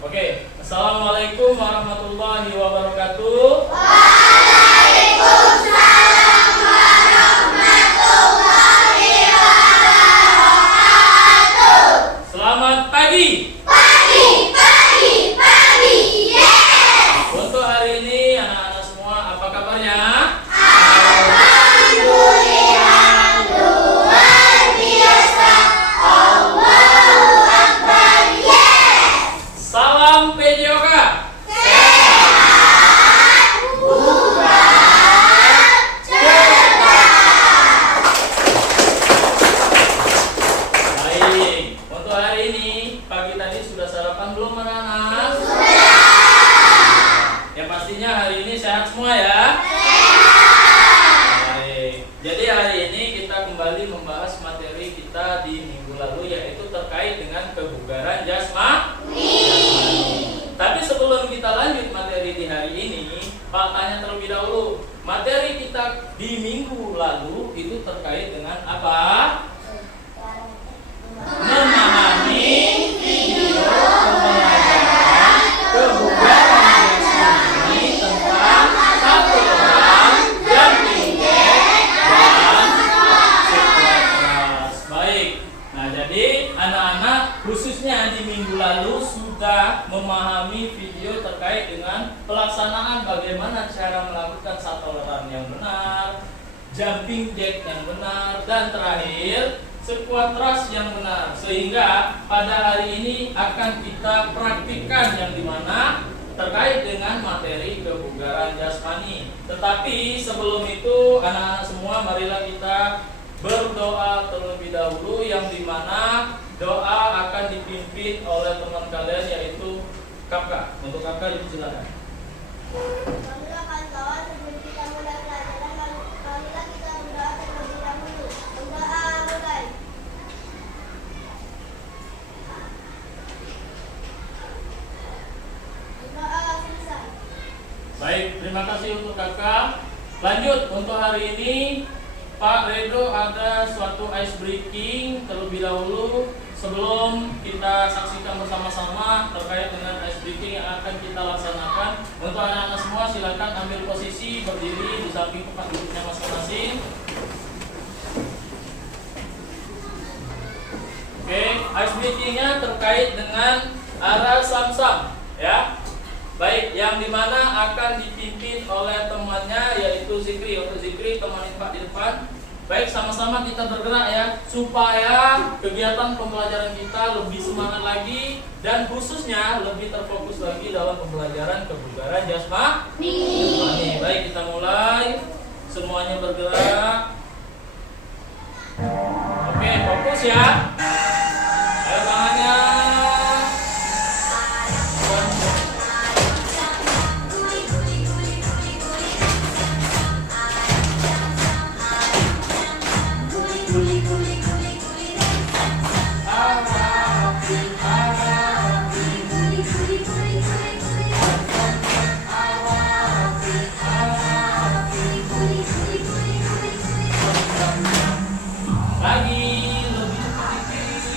Oke, Assalamualaikum warahmatullahi wabarakatuh. Waalaikumsalam warahmatullahi wabarakatuh. Selamat pagi. Pagi, yes. Untuk hari ini anak-anak semua apa kabarnya? Alhamdulillah, luar biasa. Allahu Akbar, yes. Salam PJOK. Sehat, bugar, cerdas. Baik, untuk hari ini pagi tadi sudah sarapan belum anak-anak? Ya pastinya hari ini sehat semua ya. Baik. Jadi hari ini kita kembali membahas materi kita di minggu lalu, yaitu terkait dengan kebugaran jasmani. Tapi sebelum kita lanjut materi di hari ini, Pak tanya terlebih dahulu, materi kita di minggu lalu itu terkait dengan apa? Memahami video pembelajaran kebugaran jasmani tentang satu orang dan tingkat dan sekuat. Baik. Nah, jadi anak-anak khususnya di minggu lalu sudah memahami video terkait dengan pelaksanaan bagaimana cara melakukan satoran yang benar, jumping jack yang benar, dan terakhir sekuat thrust yang benar. Sehingga pada hari ini akan kita praktikkan yang dimana terkait dengan materi kebugaran jasmani. Tetapi sebelum itu anak-anak semua marilah kita berdoa terlebih dahulu, yang dimana doa akan dipimpin oleh teman kalian yaitu Kakak. Untuk Kakak dipersilakan. Marilah kawan-kawan, sebelum kita mulai pelajaran, marilah kita berdoa terlebih dahulu. Berdoa mulai. Berdoa selesai. Baik, terima kasih untuk Kakak. Lanjut untuk hari ini Pak Redo ada suatu ice breaking terlebih dahulu sebelum kita saksikan bersama-sama terkait dengan ice breaking yang akan kita laksanakan. Untuk anak-anak semua silakan ambil posisi berdiri di samping tempat duduknya masing-masing. Oke, ice breakingnya terkait dengan arah samsam, ya. Baik, yang dimana akan dipimpin oleh temannya yaitu Zikri. Untuk Zikri temanin Pak di depan. Baik, sama-sama kita bergerak ya, supaya kegiatan pembelajaran kita lebih semangat lagi dan khususnya lebih terfokus lagi dalam pembelajaran kebugaran jasmani. Baik, kita mulai. Semuanya bergerak. Oke, fokus ya. Ayo tangannya. Lagi, lebih cepat dikit.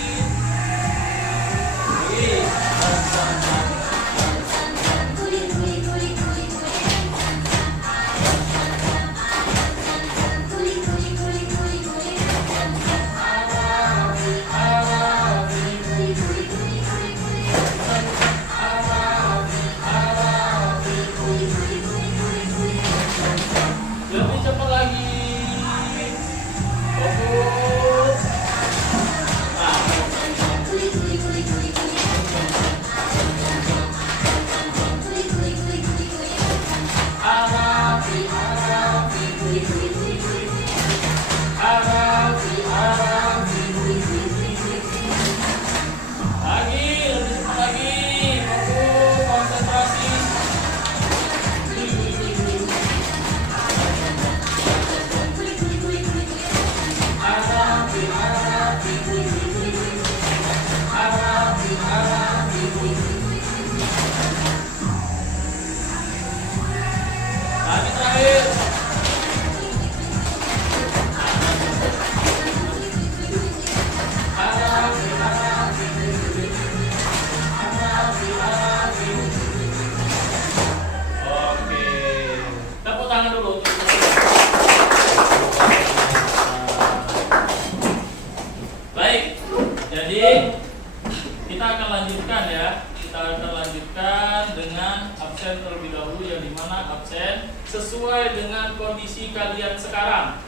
kita akan lanjutkan dengan absen terlebih dahulu, yang dimana absen sesuai dengan kondisi kalian sekarang.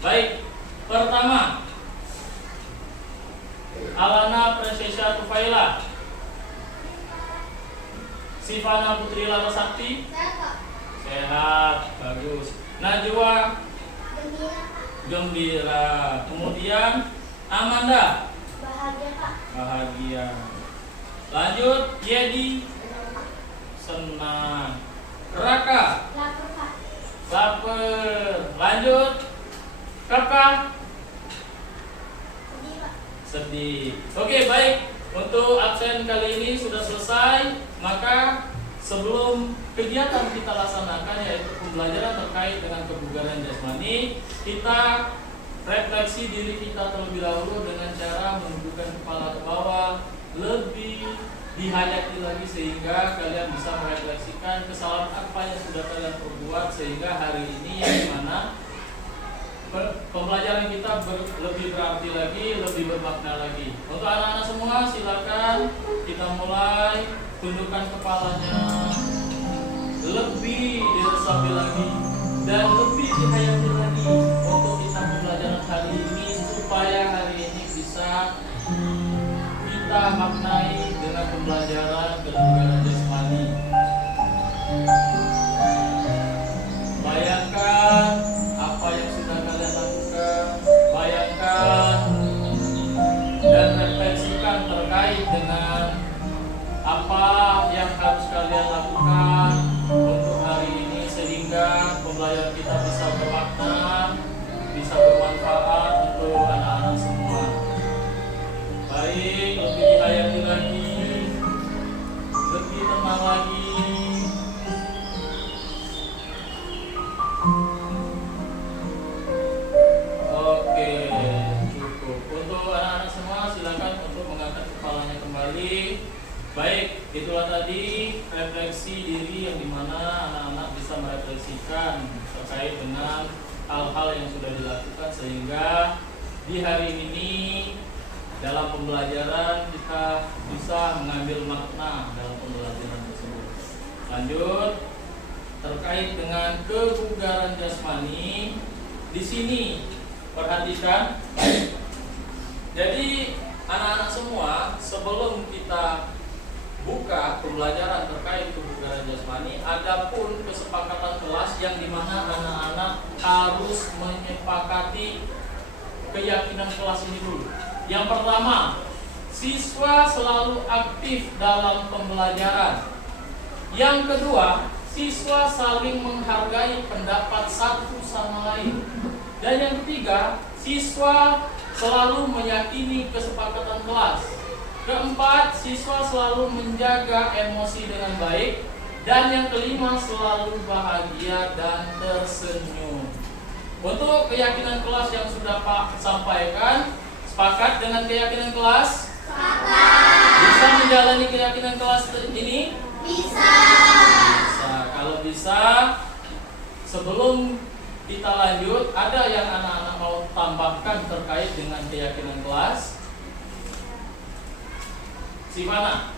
Baik, pertama Alana Presesya Tufaila, Sivana Putri Larasakti, sehat, bagus. Najwa gembira. Kemudian Amanda Bahagia, Pak. bahagia. Lanjut, Yedi senang. Raka Lapar, Pak. lapar. Lanjut, Kakak Sedih, Pak. sedih. Oke, baik. Untuk absen kali ini sudah selesai. Maka sebelum kegiatan kita laksanakan, yaitu pembelajaran terkait dengan kebugaran jasmani, kita refleksi diri kita terlebih dahulu dengan cara menundukkan kepala ke bawah, lebih dihayati lagi sehingga kalian bisa merefleksikan kesalahan apa yang sudah kalian perbuat, sehingga hari ini yang dimana pembelajaran kita lebih berarti lagi, lebih bermakna lagi. Untuk anak-anak semua, silakan kita mulai. Tundukkan kepalanya, lebih diresapi lagi dan lebih dihayati lagi untuk kita pembelajaran hari ini, supaya hari ini bisa kita maknai dengan pembelajaran kebugaran jasmani. Bayangkan apa yang sudah kalian lakukan, bayangkan dan refleksikan terkait dengan apa yang harus kalian lakukan untuk hari ini, sehingga pembelajaran kita bisa bermakna, bisa bermanfaat untuk anak-anak semua. Baik, lebih dihayati lagi, lebih tenang lagi. Oke, cukup. Untuk anak-anak semua, silakan untuk mengangkat kepalanya kembali. Baik, itulah tadi refleksi diri yang dimana anak-anak bisa merefleksikan terkait dengan hal-hal yang sudah dilakukan, sehingga di hari ini dalam pembelajaran kita bisa mengambil makna dalam pembelajaran tersebut. Lanjut, terkait dengan kebugaran jasmani, di sini perhatikan. Jadi anak-anak semua, sebelum kita buka pembelajaran terkait kebugaran jasmani, adapun kesepakatan kelas yang dimana anak-anak harus menyepakati keyakinan kelas ini dulu. Yang pertama, siswa selalu aktif dalam pembelajaran. Yang kedua, siswa saling menghargai pendapat satu sama lain. Dan yang ketiga, siswa selalu meyakini kesepakatan kelas. Keempat, siswa selalu menjaga emosi dengan baik. Dan yang kelima, selalu bahagia dan tersenyum. Untuk keyakinan kelas yang sudah Pak sampaikan, sepakat dengan keyakinan kelas? Sepakat. Bisa menjalani keyakinan kelas ini? Bisa. Bisa. Kalau bisa, sebelum kita lanjut, ada yang anak-anak mau tambahkan terkait dengan keyakinan kelas? Si mana?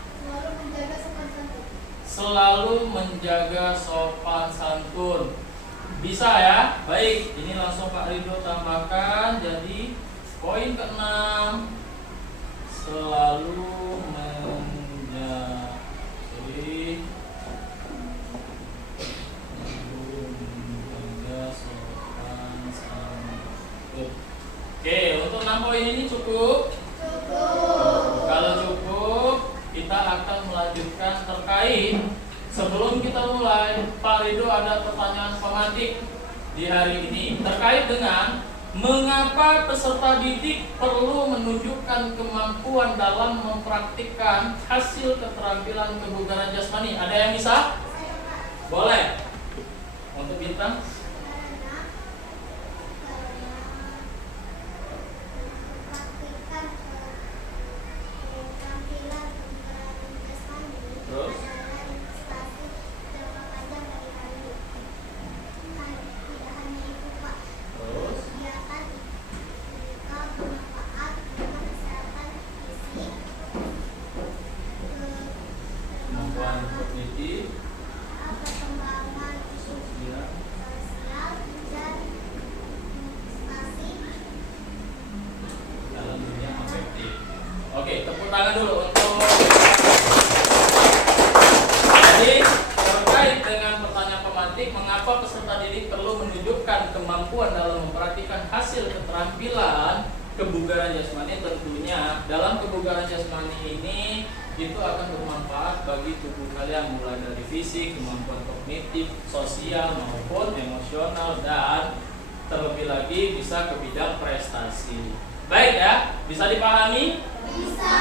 Selalu menjaga sopan santun. Bisa ya? Baik, ini langsung Pak Ridho tambahkan. Jadi poin ke-6, selalu menjaga sopan santun. Oke, untuk 6 poin ini cukup? Kalau cukup, kita akan melanjutkan terkait. Sebelum kita mulai, Pak Ridho ada pertanyaan pemantik di hari ini terkait dengan mengapa peserta didik perlu menunjukkan kemampuan dalam mempraktikkan hasil keterampilan kebugaran jasmani. Ada yang bisa? Boleh. Untuk Bintang? Terus? kemampuan kognitif, perkembangan sosial, sosial dan prestasi. dalam dunia afektif. Oke, tepuk tangan dulu untuk. Jadi terkait dengan pertanyaan pematik, mengapa peserta didik perlu menunjukkan kemampuan dalam mempraktikkan hasil keterampilan kebugaran jasmani? Tentunya dalam kebugaran jasmani ini itu akan bermanfaat bagi tubuh kalian, mulai dari fisik, kemampuan kognitif, sosial maupun emosional, dan terlebih lagi bisa ke bidang prestasi. Baik ya, bisa dipahami? Bisa.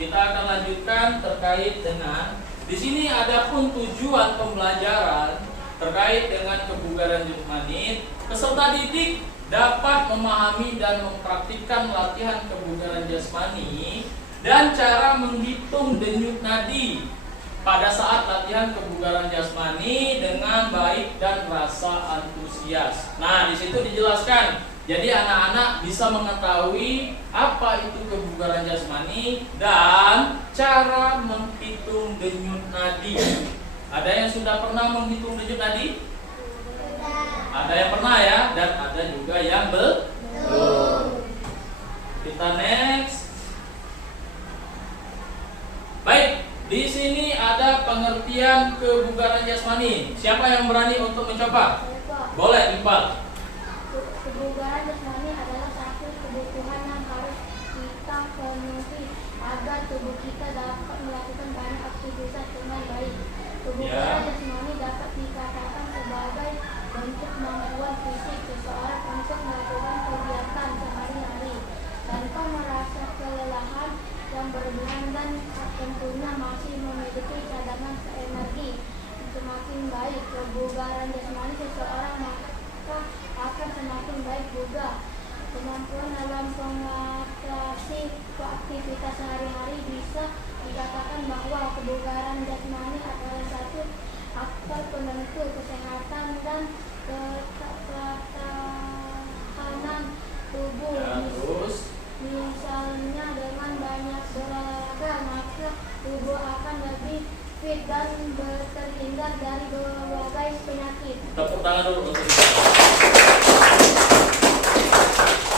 Kita akan lanjutkan terkait dengan di sini ada pun tujuan pembelajaran terkait dengan kebugaran jasmani. Peserta didik dapat memahami dan mempraktikkan latihan kebugaran jasmani dan cara menghitung denyut nadi pada saat latihan kebugaran jasmani dengan baik dan rasa antusias. Nah, di situ dijelaskan. Jadi anak-anak bisa mengetahui apa itu kebugaran jasmani dan cara menghitung denyut nadi. Ada yang sudah pernah menghitung denyut nadi? Ada yang pernah ya, dan ada juga yang belum. Kita next. Baik, di sini ada pengertian kebugaran jasmani. Siapa yang berani untuk mencoba? Boleh, Iqbal. Kebugaran jasmani adalah satu kebutuhan yang harus kita penuhi agar tubuh kita dapat melakukan banyak aktivitas dengan baik. Kebugaran jasmani dapat dikatakan sebagai bentuk kemampuan fisik seseorang untuk melakukan kegiatan sehari-hari tanpa merasa kelelahan yang berlebihan dan tentunya masih memiliki cadangan energi semakin baik kebugaran jasmani seseorang, maka akan semakin baik juga kemampuan dalam mengatasi aktivitas sehari-hari. Bisa dikatakan bahwa kebugaran jasmani adalah satu faktor penentu kesehatan dan ketahanan tubuh. Misalnya dengan banyak berolahraga, maka tubuh akan lebih fit dan terhindar dari berbagai penyakit. Tepuk tangan dulu untuk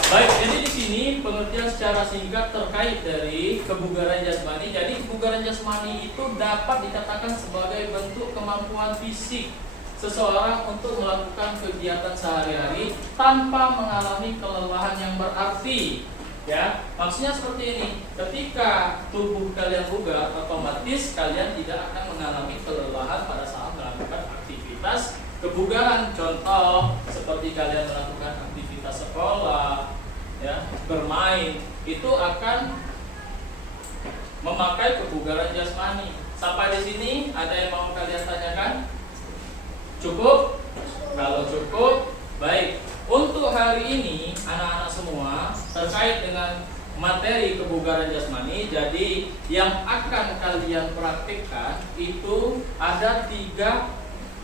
Baik, jadi di sini pengertian secara singkat terkait dari kebugaran jasmani. Jadi kebugaran jasmani itu dapat dikatakan sebagai bentuk kemampuan fisik seseorang untuk melakukan kegiatan sehari-hari tanpa mengalami kelelahan yang berarti. Ya, maksudnya seperti ini. Ketika tubuh kalian bugar, otomatis kalian tidak akan mengalami kelelahan pada saat melakukan aktivitas kebugaran. Contoh seperti kalian melakukan aktivitas sekolah, ya, bermain, itu akan memakai kebugaran jasmani. Sampai di sini ada yang mau kalian tanyakan? Cukup? Kalau cukup, baik. Untuk hari ini anak-anak semua terkait dengan materi kebugaran jasmani, jadi yang akan kalian praktikkan itu ada 3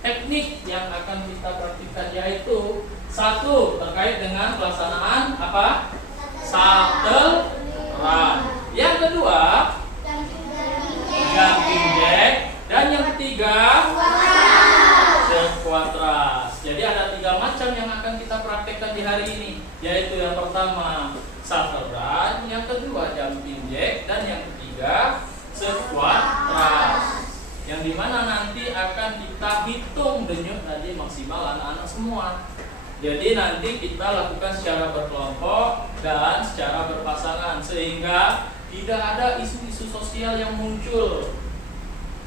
teknik yang akan kita praktikkan, yaitu 1 terkait dengan pelaksanaan apa? Satelran. Yang kedua, jumping jack, dan yang ketiga squatras. Jadi ada 3 macam yang akan kita praktekkan di hari ini, yaitu yang pertama satelran, yang kedua jumping jack, dan yang ketiga squatras. Yang dimana nanti akan kita hitung denyut nadi maksimal anak-anak semua. Jadi nanti kita lakukan secara berkelompok dan secara berpasangan, sehingga tidak ada isu-isu sosial yang muncul,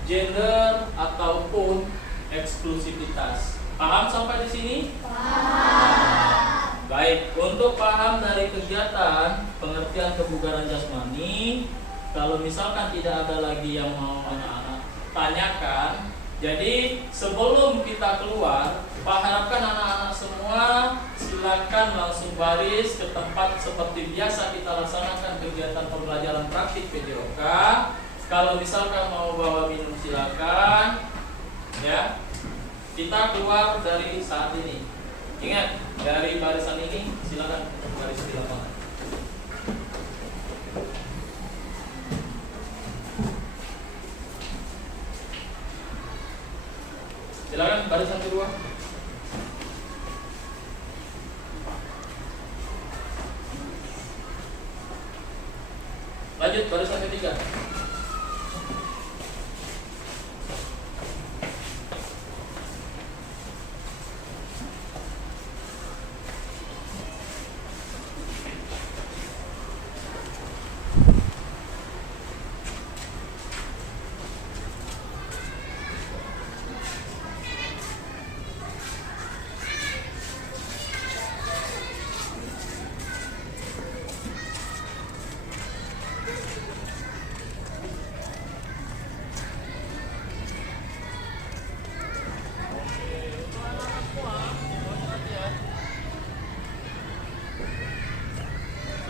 gender ataupun eksklusivitas. Paham sampai di sini? Paham. Baik, untuk paham dari kegiatan pengertian kebugaran jasmani, kalau misalkan tidak ada lagi yang mau anak-anak tanyakan, jadi sebelum kita keluar, Pak harapkan anak-anak semua silakan langsung baris ke tempat seperti biasa kita laksanakan kegiatan pembelajaran praktik PJOK. Kalau misalkan mau bawa minum silakan, ya. Kita keluar dari saat ini. Ingat, dari barisan ini silakan baris di lapangan. Silakan barisan kedua. Lanjut barisan ketiga.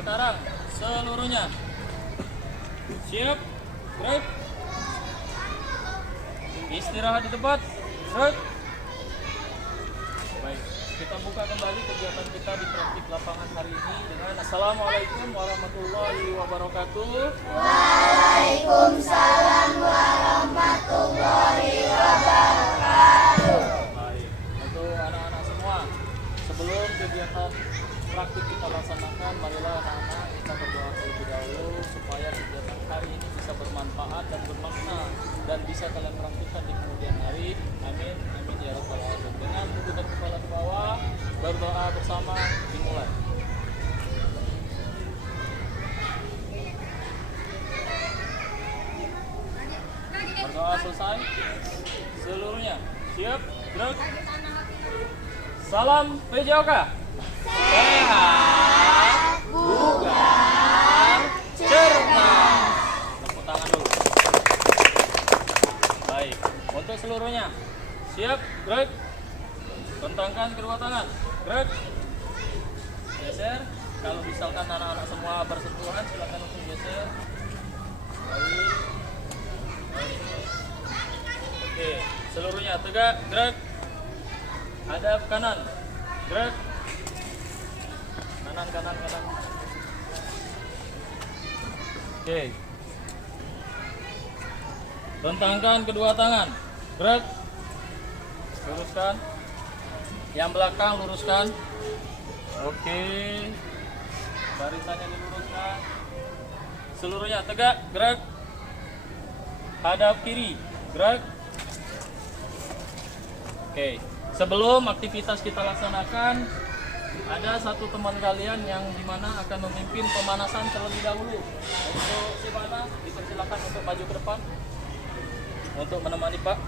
Sekarang seluruhnya siap, gerak, istirahat di tempat. Set. Baik, kita buka kembali kegiatan kita di praktik lapangan hari ini dengan Assalamualaikum warahmatullahi wabarakatuh. Waalaikumsalam warahmatullahi wabarakatuh. Baik, untuk anak-anak semua, sebelum kegiatan praktik kita laksanakan, marilah anak-anak kita berdoa terlebih dahulu supaya kegiatan hari ini bisa bermanfaat dan bermakna dan bisa kalian praktikkan di kemudian hari. Amin, amin ya rabbal alamin. Dengan menundukkan kepala ke bawah, berdoa bersama, dimulai. Berdoa selesai, seluruhnya siap, gerak. Salam PJOK. Sehat, bugar, cerdas. Tepuk tangan dulu. Baik, untuk seluruhnya siap, gerak. Bentangkan kedua tangan, gerak. Geser. Kalau misalkan anak-anak semua bersentuhan, silakan untuk geser. Baik. Oke, seluruhnya tegak, gerak. Hadap kanan, gerak. Kanan. Oke. Bentangkan kedua tangan. Gerak. Luruskan. Yang belakang luruskan. Oke. Barisannya diluruskan. Seluruhnya tegak, gerak. Hadap kiri, gerak. Oke. Sebelum aktivitas kita laksanakan, ada satu teman kalian yang dimana akan memimpin pemanasan terlebih dahulu. Untuk Sivana, dipersilakan untuk maju ke depan untuk menemani Pak.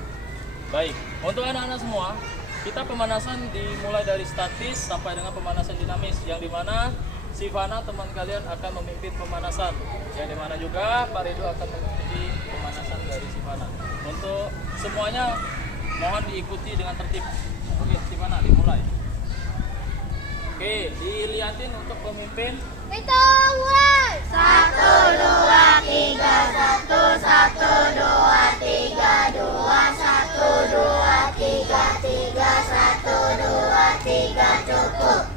Baik, untuk anak-anak semua, kita pemanasan dimulai dari statis sampai dengan pemanasan dinamis, yang dimana Sivana teman kalian akan memimpin pemanasan, yang dimana juga Pak Ridho akan mengikuti pemanasan dari Sivana. Untuk semuanya mohon diikuti dengan tertib. Oke, Sivana dimulai. Oke, dilihatin untuk pemimpin. Hitung mulai. 1, 2, 3, 1, 1, 2, 3, 2, 1, 2, 3, 3, 1, 2, 3, cukup.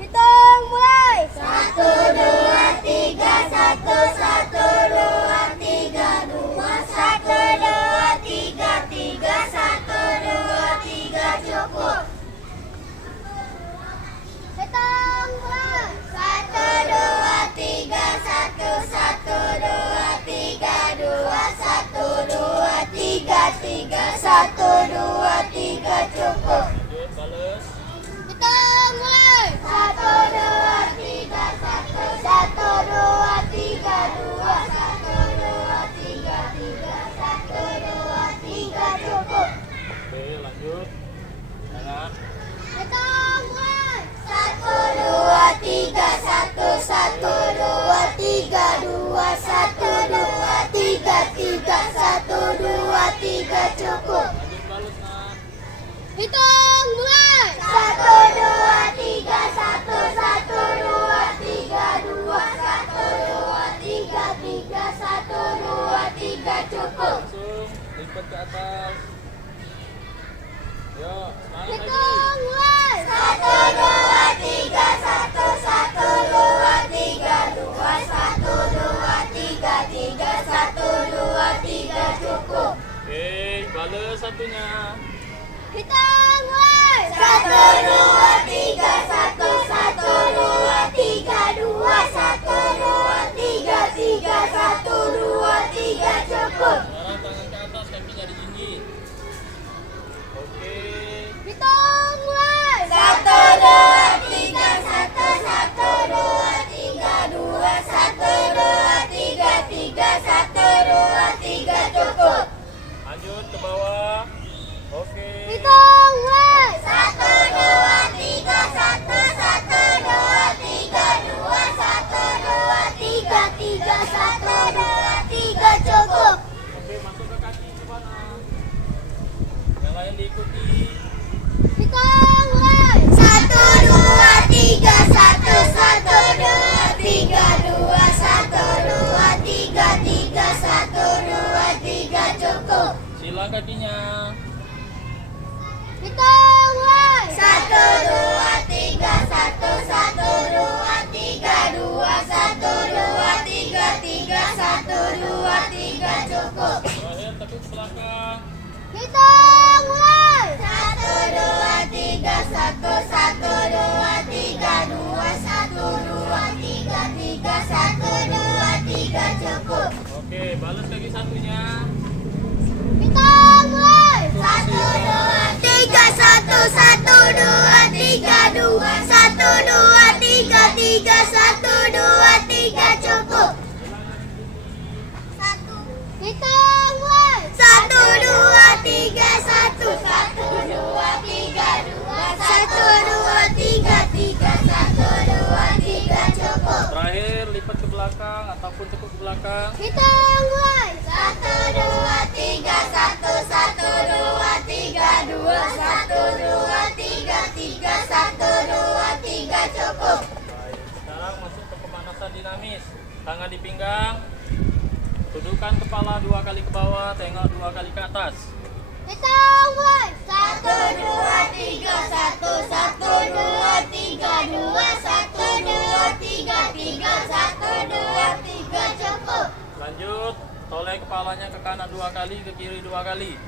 Hitung mulai. 1, 2, 3, 1, 1, 2, 3, 2, 1, 2, 3, 3, 1, 2, 3, cukup. Hitung mulai. 1, 2, 3, 1, 1, 2, 3, 2, 1, 2, 3, 3, 1, 2, 3, cukup. Lanjut, balas. Hitung mulai. 1, 2, 3, 1, 1, 2, 3, 2, 1, 2, 3, 3, 1, 2, 3, cukup. Oke, lanjut. Tangan. Hitung mulai. 1, 2, 3, 1, 1, 2, 3, 2, 1, 2, 3, 3, 1, 2, 3, cukup. Lanjut, balas, Nak. Hitung mulai. 1, 2, 3, 1, 1, 2, 3, 2, 1, 2, 3, 3, 1, 2, 3, cukup. Langsung lipat ke atas. Yuk, semangat lagi. Hitung mulai. 1, 2, 3, 1, 1, 2, 3, 2, 1, 2, 3, 3, 1, 2, 3, cukup. Oke, satunya. Hitung mulai. 1, 2, 3, 1, 1, 2, 3, 2, 1, 2, 3, 3, 1, 2, 3, cukup. Sekarang tangan ke atas, kakinya dijinjing. Oke. Hitung mulai. 1, 2, 3, 1, 1, 2, 3, 2, 1, 2, 3, 3, 1, 2, 3, cukup. Lanjut ke bawah. Oke. Hitung mulai. 1, 2, 3, 1, 1, 2, 3, 2, 1, 2, 3, 3, 1, 2, 3, cukup. Oke, masuk ke kaki ke mana? Yang lain diikuti. Hitung mulai. 1, 2, 3, 1, 1, 2, 3, 2, 1, 2, 3, 3, 1, 2, 3, cukup. Silang kakinya. Hitung mulai. 1, 2, 3, 1, 1, 2, 3, 2, 1, 2, 3, 3, 1, 2, 3, cukup. Terakhir tekuk ke belakang. Hitung mulai. 1, 2, 3, 1, 1, 2, 3, 2, 1, 2, 3, 3, 1, 2, 3, cukup. Oke, balas kaki satunya. Hitung mulai. 1, 2, 3, 1, 1, 2, 3, 2, 1, 2, 3, 3, 1, 2, 3, cukup. Hitung mulai. 1, 2, 3, 1, 1, 2, 3, 2, 1, 2, 3, 3, 1, 2, 3, cukup. Terakhir lipat ke belakang ataupun tekuk ke belakang. Hitung mulai. 1, 2, 3, 1, 1, 2, 3, 2, 1, 2, 3, 3, 1, 2, 3, cukup. Baik, sekarang masuk ke pemanasan dinamis. Tangan di pinggang. Tuduhkan kepala 2 kali ke bawah, tengok 2 kali ke atas. Hitung mulai. 1, 2, 3, 1, 1, 2, 3, 2, 1, 2, 3, 3, 1, 2, 3, cukup. Lanjut, toleh kepalanya ke kanan 2 kali, ke kiri 2 kali.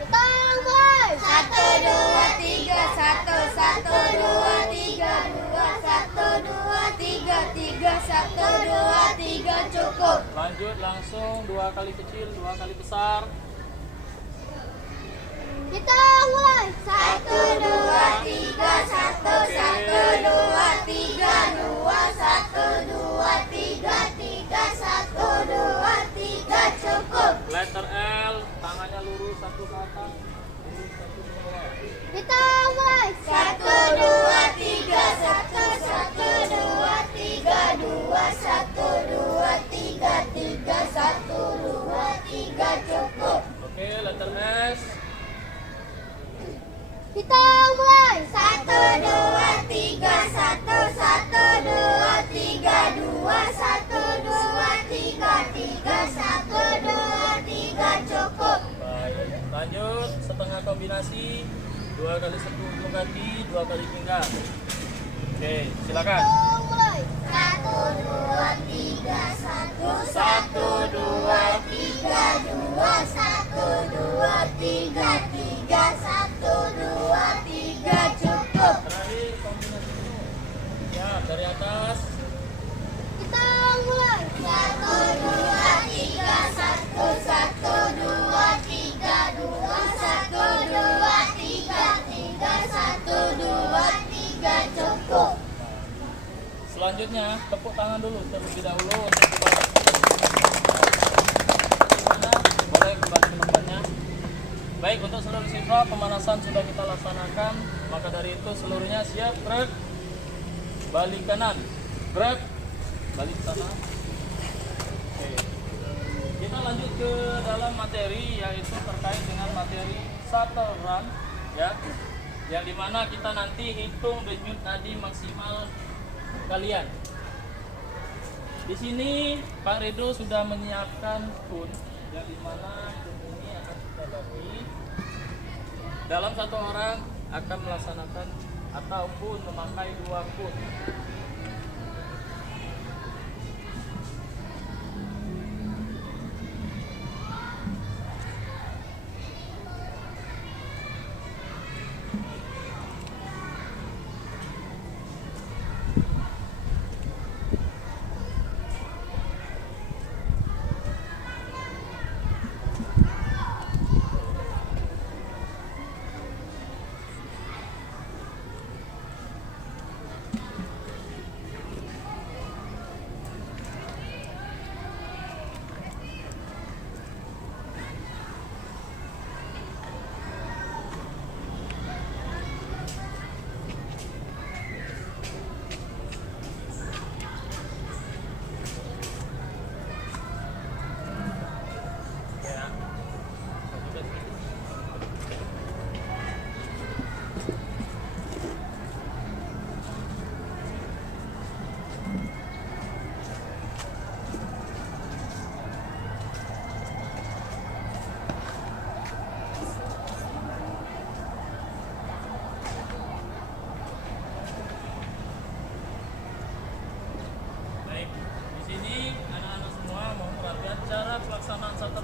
Hitung mulai. 1, 2, 3, 1, 1, 2, 3, 2, 1, 2, 3, 3, 1, 2, 3, cukup. Lanjut langsung 2 kali kecil, 2 kali besar. Hitung mulai. 1, 2, 3, 1, 1, 2, 3, 2, 1, 2, 3, 3, 1, 2, 3, cukup. Letter L, tangannya lurus satu ke atas, lurus satu ke bawah. Hitung mulai. 1, 2, 3, 1, 1, 2, 3, 2, 1, 2, 3, 3, 1, 2, 3, cukup. Oke, letter S. Hitung mulai. 1, 2, 3, 1, 1, 2, 3, 2, 1, 2, 3, 3, 1, 2, 3, cukup. Baik, lanjut setengah kombinasi 2 kali sepupu kaki, 2 kali pinggang. Oke, silakan. Hitung mulai. 1, 2, 3, 1, 1, 2, 3, 2, 1, 2, 3, 3, 1, 2, 3, cukup. Terakhir kombinasi penuh. Ya, dari atas. Hitung mulai. 1, 2, 3, 1, 1, 2, 3, 2, 1, 2, 3, 3, 1, 2, 3, cukup. Selanjutnya, tepuk tangan dulu terlebih dahulu untuk kepala. Boleh kembali ke tempatnya. Baik, untuk seluruh siswa pemanasan sudah kita laksanakan. Maka dari itu seluruhnya siap, gerak. Balik kanan, gerak. Balik ke sana. Oke. Kita lanjut ke dalam materi, yaitu terkait dengan materi shuttle run, ya, yang dimana kita nanti hitung denyut nadi maksimal kalian. Di sini Pak Rido sudah menyiapkan kun, yang dimana kun ini akan kita bagi. Dalam satu orang akan melaksanakan ataupun memakai 2 kun.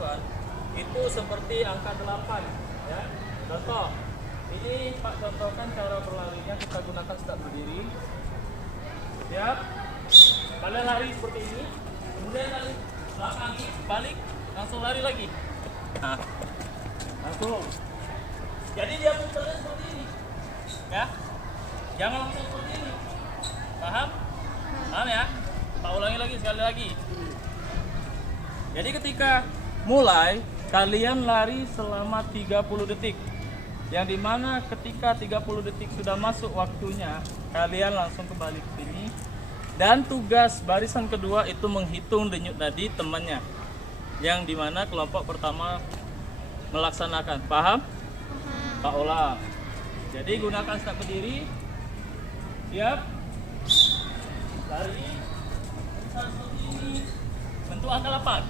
lakukan itu seperti angka 8 ya. Contoh, ini Pak contohkan cara berlarinya, kita gunakan start berdiri. Siap? Kalian lari seperti ini, kemudian lari belakang, balik, langsung lari lagi. Nah, langsung. Jadi dia putarnya seperti ini, ya. Jangan langsung seperti ini. Paham? Paham ya? Pak ulangi lagi sekali lagi. Jadi ketika mulai, kalian lari selama 30 detik. Yang dimana ketika 30 detik sudah masuk waktunya, kalian langsung kembali ke sini. Dan tugas barisan kedua itu menghitung denyut nadi temannya. Yang dimana kelompok pertama melaksanakan. Paham? Pak ulang. Jadi gunakan start berdiri. Siap? Lari. Seperti ini. Bentuk angka 8.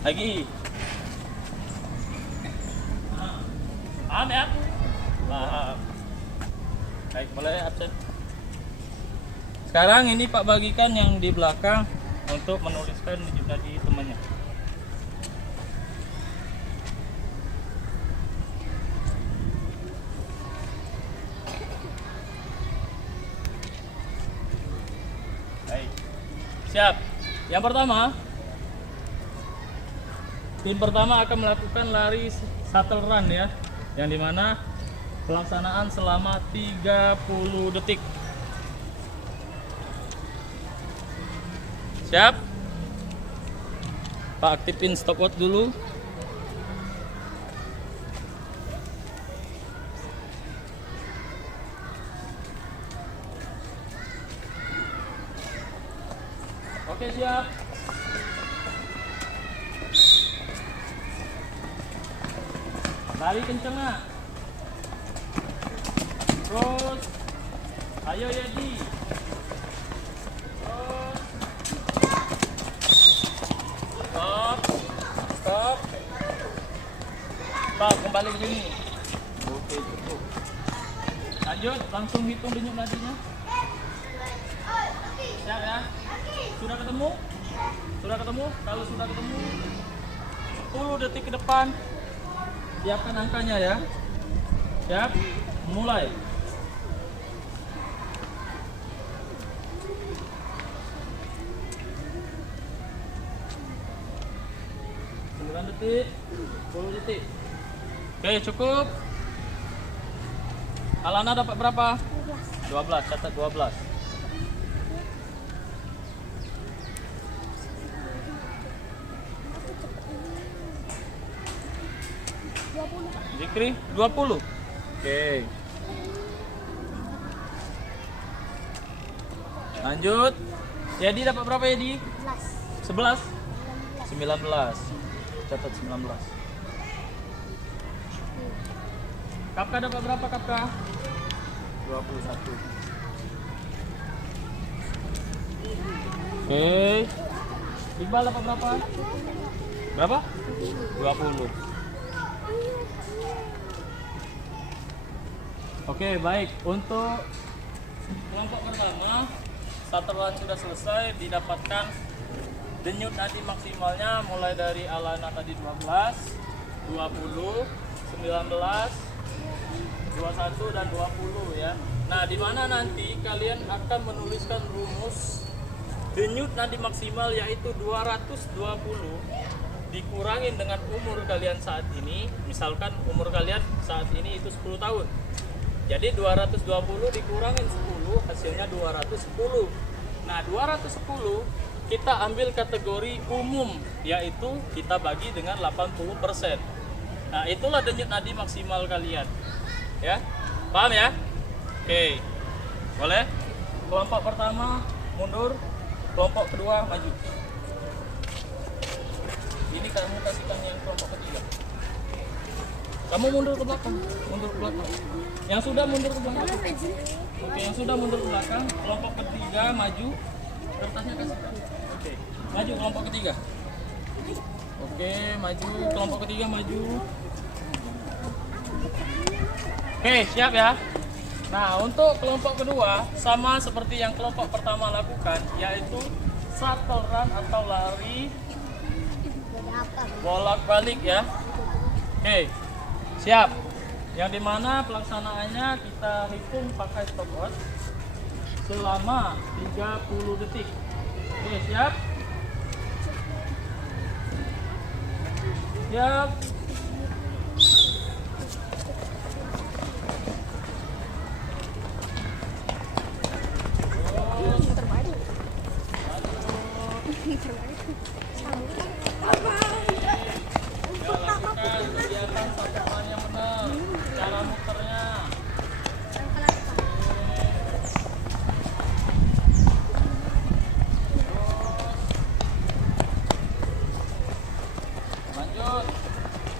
Lagi. Paham ya? Paham. Baik, boleh absen. Sekarang ini Pak bagikan yang di belakang untuk menuliskan denyut nadi temannya. Baik. Siap. Yang pertama, tim pertama akan melakukan lari shuttle run ya, yang dimana pelaksanaan selama 30 detik. Siap? Pak aktifin stopwatch dulu. Oke, siap. Lari kenceng nggak? Terus, ayo Yadi. Terus, stop, stop. Stop, kembali ke sini. Oke, cukup. Lanjut, langsung hitung denyut nadinya. Siap ya? Sudah ketemu? Sudah ketemu? Kalau sudah ketemu, 10 detik ke depan. Siapkan angkanya ya. Siap? Mulai. Detik, 10 detik. Oke, cukup. Alana dapat berapa? 12, catat 12. Zikri 20. Oke. Lanjut. Yadi dapat berapa Yadi? 11. 19. Catat 19. Kapka dapat berapa Kapka? 21. Oke. Iqbal dapat berapa? Berapa? 20. Oke, baik. Untuk kelompok pertama, shuttle run sudah selesai, didapatkan denyut nadi maksimalnya mulai dari Alana tadi 12, 20, 19, 21 dan 20 ya. Nah, di mana nanti kalian akan menuliskan rumus denyut nadi maksimal yaitu 220 dikurangin dengan umur kalian saat ini. Misalkan umur kalian saat ini itu 10 tahun. Jadi 220 dikurangin 10 hasilnya 210. Nah, 210 kita ambil kategori umum, yaitu kita bagi dengan 80%. Nah, itulah denyut nadi maksimal kalian. Ya, paham ya? Oke, boleh? Kelompok pertama mundur, kelompok kedua maju. Ini kamu kasihkan yang kelompok ketiga. Kamu mundur ke belakang, mundur ke belakang. Yang sudah mundur ke belakang. Oke, yang sudah mundur ke belakang, kelompok ketiga maju. Kertasnya kasihkan. Oke, maju kelompok ketiga. Oke, maju kelompok ketiga maju. Oke, siap ya. Nah, untuk kelompok kedua sama seperti yang kelompok pertama lakukan, yaitu shuttle run atau lari bolak-balik ya. Oke, siap. Yang dimana pelaksanaannya kita hitung pakai stopwatch selama 30 detik. Oke, siap? Siap. Lakukan kegiatan sasaran yang benar, cara muternya. Lanjut.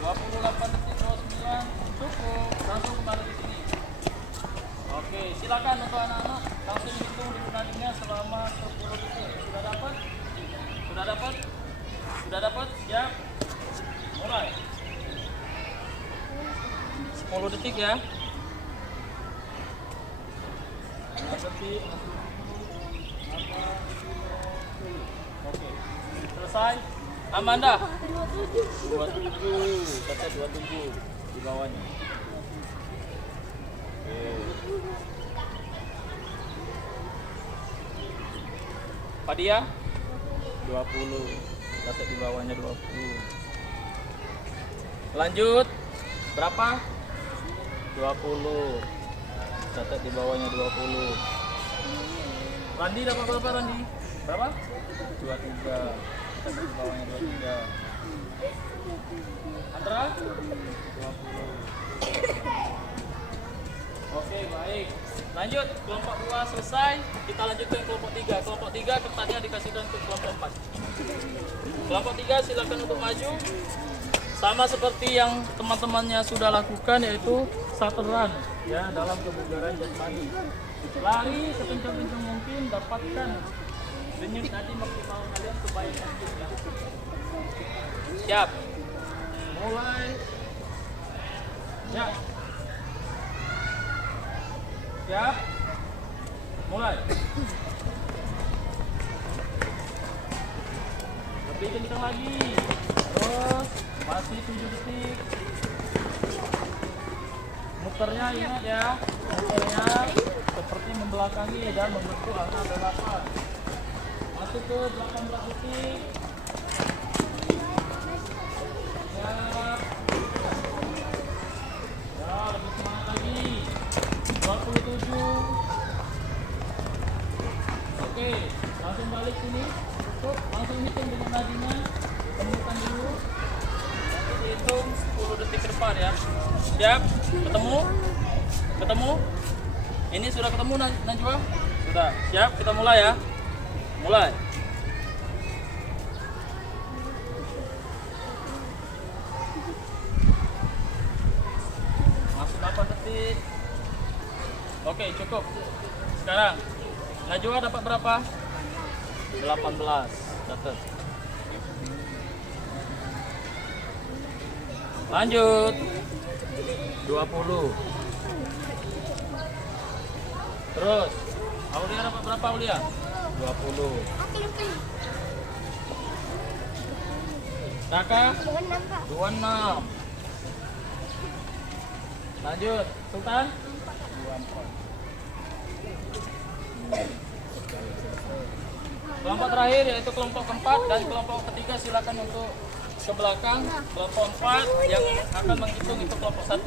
28 detik 29 cukup. Langsung kembali ke sini. Oke, silakan untuk anak-anak langsung hitung di nadinya selama 10 detik. Sudah dapat? Sudah dapat? Sudah dapat? Siap. Mulai. 10 detik ya. 5 detik. Oke. Selesai. Amanda. 27. Kata 27 di bawahnya. Oke. Padia 20. Kata di bawahnya 20. Lanjut. Berapa? 20. Catat di bawahnya 20. Randi dapat berapa Randi? Berapa? 23. Catat di bawahnya 23. Andra? 20. Oke, baik. Lanjut, kelompok 2 selesai. Kita lanjut ke kelompok 3. Kelompok 3 ketatnya dikasihkan ke kelompok 4. Kelompok 3 silakan untuk maju. Sama seperti yang teman-temannya sudah lakukan, yaitu shuttle run ya, dalam kebugaran jasmani. Lari sekencang-kencang mungkin, dapatkan denyut nadi maksimal kalian supaya aktif ya. Siap. Mulai. Ya. Siap. Mulai. Lebih kencang lagi. Terus masih 7 detik. Muternya ingat ya, muternya seperti membelakangi dan membentuk angka 8. Masuk ke 18 detik. Ya. Ya, lebih semangat lagi. 27. Oke, langsung balik sini. Cukup, langsung hitung dengan nadinya. Temukan dulu. Nanti dihitung 10 detik ke depan ya. Siap? Ketemu? Ketemu? Ini sudah ketemu Najwa? Sudah. Siap? Kita mulai ya. Mulai. Masuk 8 detik. Oke, cukup. Sekarang Najwa dapat berapa? 18. Catat. Lanjut. 20. Terus Aulia dapat berapa Aulia? 20. Kakak 26. Lanjut Sultan 24. Kelompok terakhir yaitu kelompok keempat dan kelompok ketiga silakan untuk ke belakang. Kelompok 4 yang akan menghitung itu kelompok 1.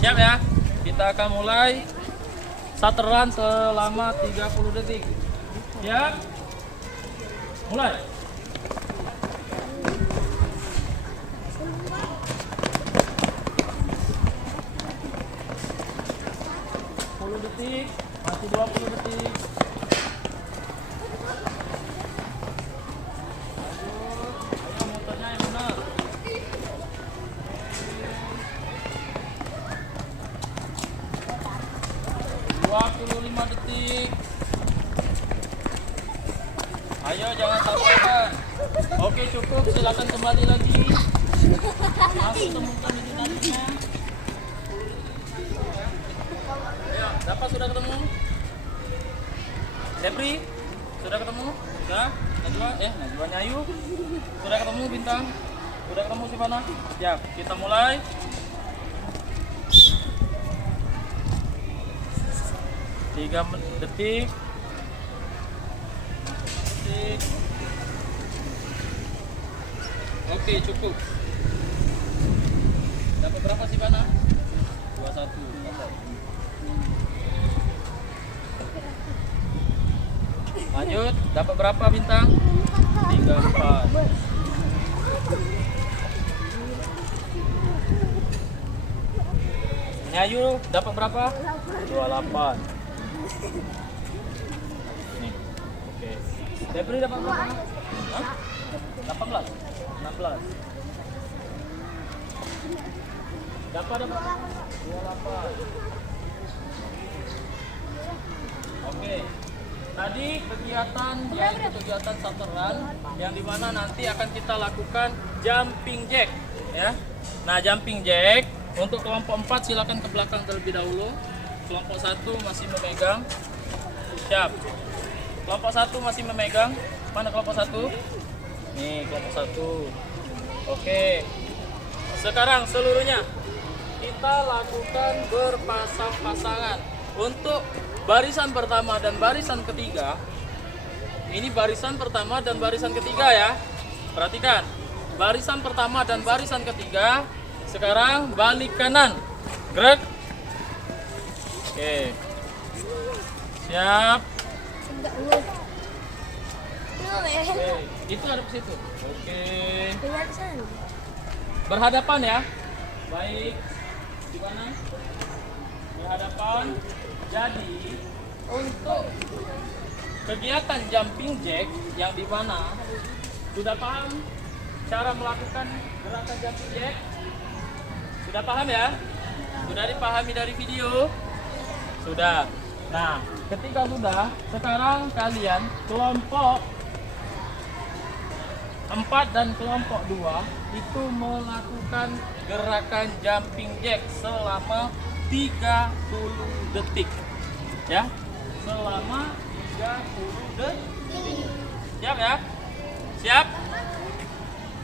Siap ya? Kita akan mulai shuttle run selama 30 detik. Siap? Mulai. Detik, masih 20 detik. Ayo muternya yang benar. 25 detik. Ayo jangan sabarkan. Oke cukup, silakan kembali lagi. Langsung temukan ini tadinya. Dapat sudah ketemu? Debri? Sudah ketemu? Sudah? Najwa? Najwa Nyayu? Sudah ketemu Bintang? Udah ketemu si mana? Siap, kita mulai. Tiga detik. Oke, cukup. Dapat berapa sih Bana? 21. Lanjut, dapat berapa bintang? 34. Nyayu dapat berapa? 28. Nih. Oke. Depri dapat berapa? Hah? 18. 16. Dapat 28. Oke. Tadi kegiatan yaitu kegiatan satu run yang dimana nanti akan kita lakukan jumping jack ya. Nah, jumping jack untuk kelompok 4 silakan ke belakang terlebih dahulu. Kelompok 1 masih memegang. Siap. Kelompok 1 masih memegang. Mana kelompok 1? Nih, kelompok 1. Oke. Sekarang seluruhnya kita lakukan berpasang-pasangan. Untuk barisan pertama dan barisan ketiga, ini barisan pertama dan barisan ketiga ya. Perhatikan, barisan pertama dan barisan ketiga. Sekarang balik kanan, gerak. Oke, siap. Oke, itu ada di situ. Oke, berhadapan ya. Baik, di mana? Berhadapan. Jadi untuk kegiatan jumping jack yang dimana sudah paham cara melakukan gerakan jumping jack? Sudah paham ya? Sudah dipahami dari video? Sudah. Nah, ketika sudah, sekarang kalian kelompok 4 dan kelompok 2 itu melakukan gerakan jumping jack selama 30 detik ya, selama 30 detik. Siap ya? Siap?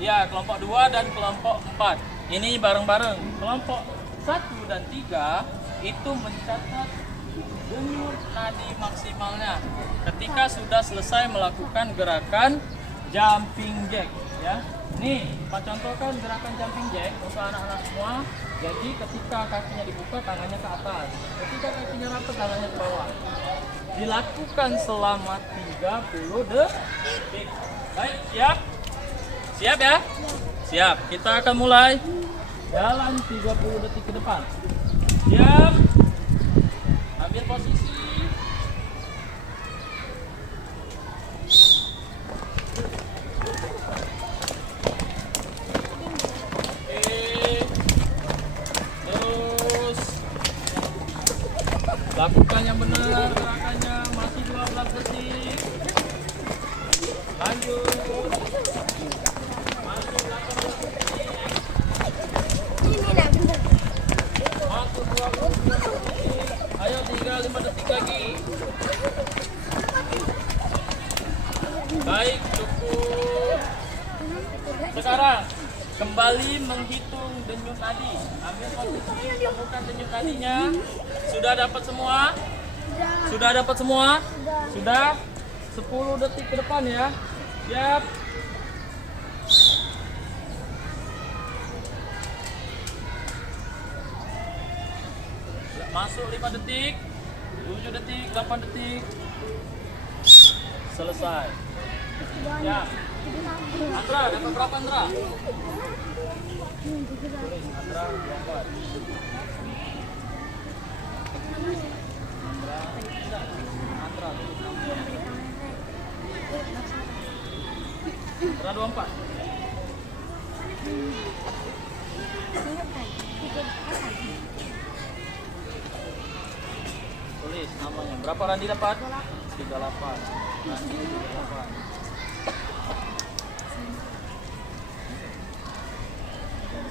Ya, kelompok 2 dan kelompok 4 ini bareng-bareng. Kelompok 1 dan 3 itu mencatat denyut nadi maksimalnya ketika sudah selesai melakukan gerakan jumping jack ya. Nih, Pak contohkan gerakan jumping jack untuk anak-anak semua. Jadi ketika kakinya dibuka, tangannya ke atas. Ketika kakinya rapat, tangannya ke bawah. Dilakukan selama 30 detik. Baik, siap? Siap ya? Siap. Kita akan mulai jalan 30 detik ke depan. Siap? Ambil posisi. Lakukan yang benar gerakannya, masih 12 detik. Lanjut. Masuk 18 detik. Masuk 20 detik. Ayo tinggal 5 detik lagi. Baik, cukup. Sekarang kembali menghitung denyut nadi. Ambil posisi, temukan denyut nadinya. Sudah dapat semua? Sudah dapat semua? Sudah? 10 detik ke depan ya. Siap. Masuk 5 detik, 7 detik, 8 detik. Selesai. Ya. Andra, dapat berapa Andra? Andra, 24. Andra 24. Tulis namanya. Berapa Randi dapat? 38. Randi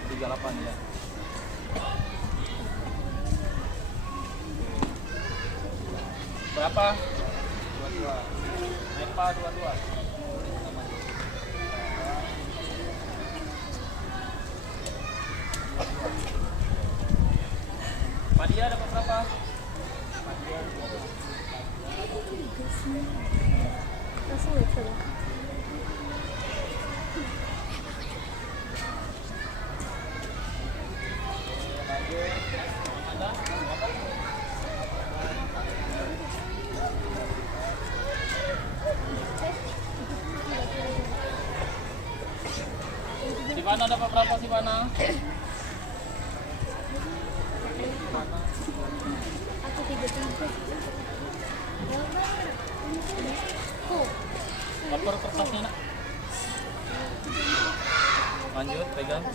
38. Ya. Berapa? 22. Nepa 22. Sivana dapat berapa Sivana? Aku 33. Lapor kertasnya nak. Lanjut pegang.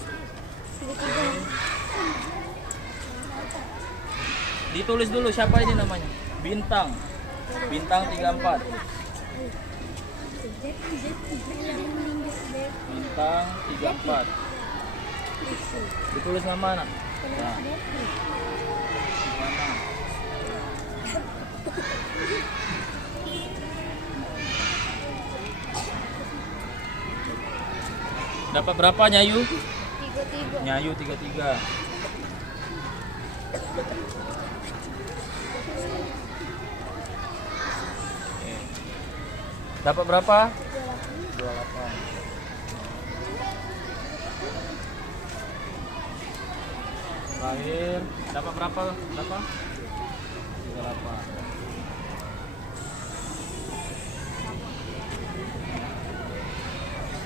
Ditulis dulu siapa ini namanya? Bintang. Bintang 34. Bintang 34. Ditulis nama anak. Nah. Dapat berapa Nyayu? 33. Nyayu 33. Oke. Dapat berapa? 28. Terakhir dapat berapa? Berapa? 38.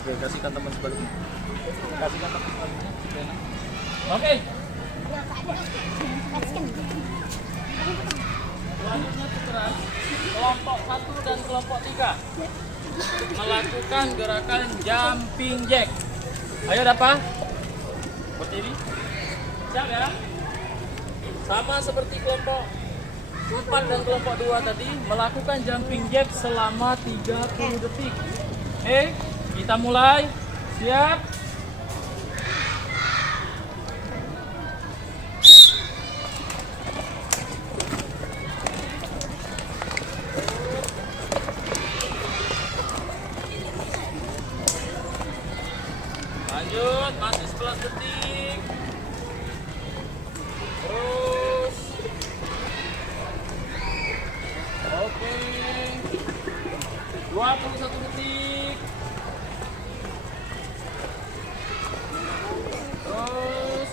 Oke, kasihkan teman sebaliknya. Kasihkan teman sebaliknya. Oke. Selanjutnya tukeran kelompok 1 dan kelompok 3 melakukan gerakan jumping jack. Ayo dapat berdiri. Siap ya? Sama seperti kelompok 4 dan kelompok 2 tadi, melakukan jumping jack selama 30 detik. Oke, kita mulai. Siap? Lanjut, masih 11 detik. Terus. Oke. 21 detik. Terus.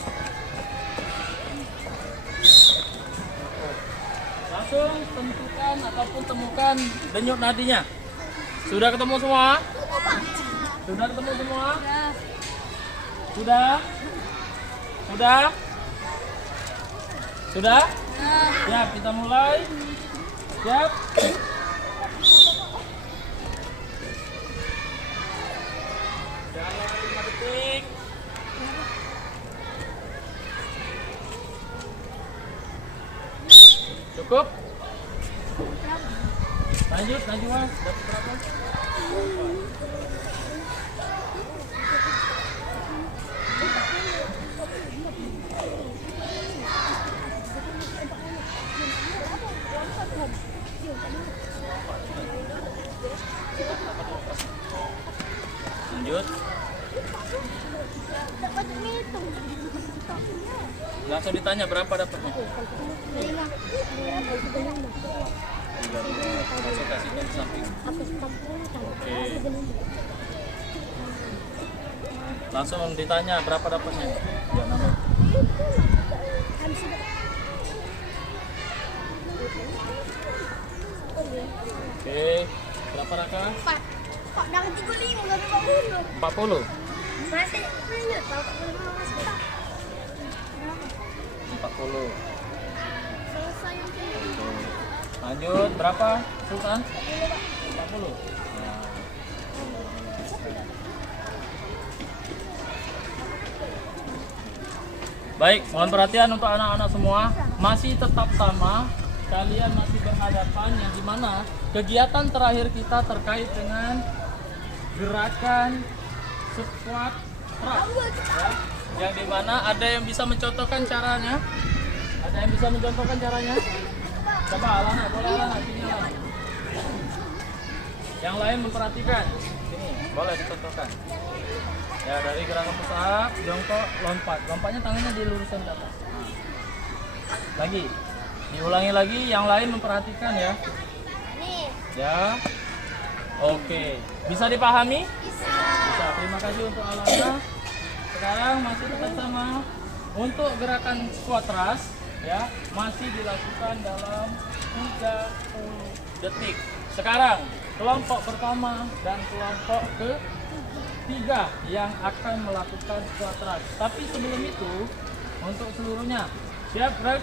Langsung tentukan ataupun temukan denyut nadinya. Sudah ketemu semua? Sudah ketemu semua? Sudah? Sudah? Sudah? Siap, kita mulai. Siap? Jalan 5 detik. Cukup? Lanjut, lanjut mas. Dapat berapa? Lanjut. Langsung ditanya berapa dapatnya? 35. Langsung kasihkan di samping. Oke. Langsung ditanya berapa dapatnya? Ya, nama. Oke. Berapa Raka? 4. Kok dah 35 enggak ada 40. 40. Masih lanjut, 45 masih tak. 40. Selesai yang ini. Lanjut berapa Sultan? 40. Nah. Baik, mohon perhatian untuk anak-anak semua. Masih tetap sama. Kalian masih berhadapan yang dimana kegiatan terakhir kita terkait dengan gerakan squat press, ya. Yang dimana ada yang bisa mencontohkan caranya? Ada yang bisa mencontohkan caranya? Coba Alana, boleh Alana, sini Alana. Yang lain memperhatikan. Sini, boleh dicontohkan. Ya, dari gerakan pusat, jongkok, lompat. Lompatnya tangannya diluruskan ke atas. Nah. Lagi. Diulangi lagi, yang lain memperhatikan ya. Nih. Ya. Oke, bisa dipahami? Bisa. Terima kasih untuk Alana. Sekarang masih tetap sama. Untuk gerakan squat thrust ya, masih dilakukan dalam 30 detik. Sekarang kelompok pertama dan kelompok ketiga yang akan melakukan squat thrust. Tapi sebelum itu, untuk seluruhnya, siap gerak.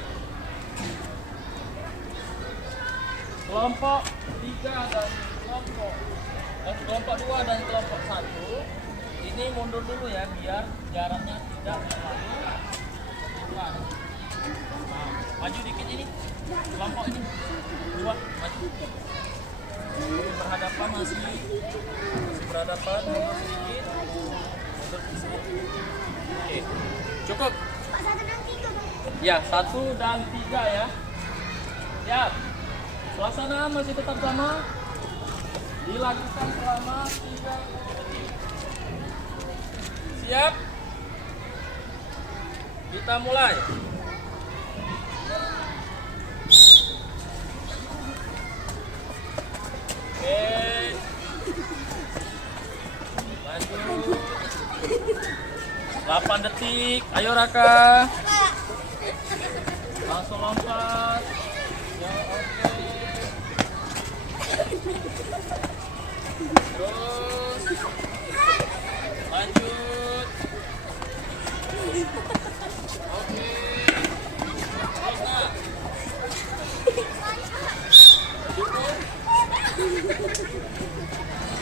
Kelompok 3 dan kelompok 2 dan kelompok 1 ini mundur dulu ya, biar jaraknya tidak terlalu dekat. Nah, maju dikit ini, kelompok ini 2 maju. Berhadapan masih berhadapan, mundur sedikit, mundur sedikit. Oke, cukup. Ya, 1 dan 3 ya. Siap. Suasana masih tetap sama. Dilakukan selama 3 detik. Siap? Kita mulai. Oke. Lanjut. 8 detik. Ayo Raka. Langsung lompat. Ya, oke. Terus lanjut. Oke.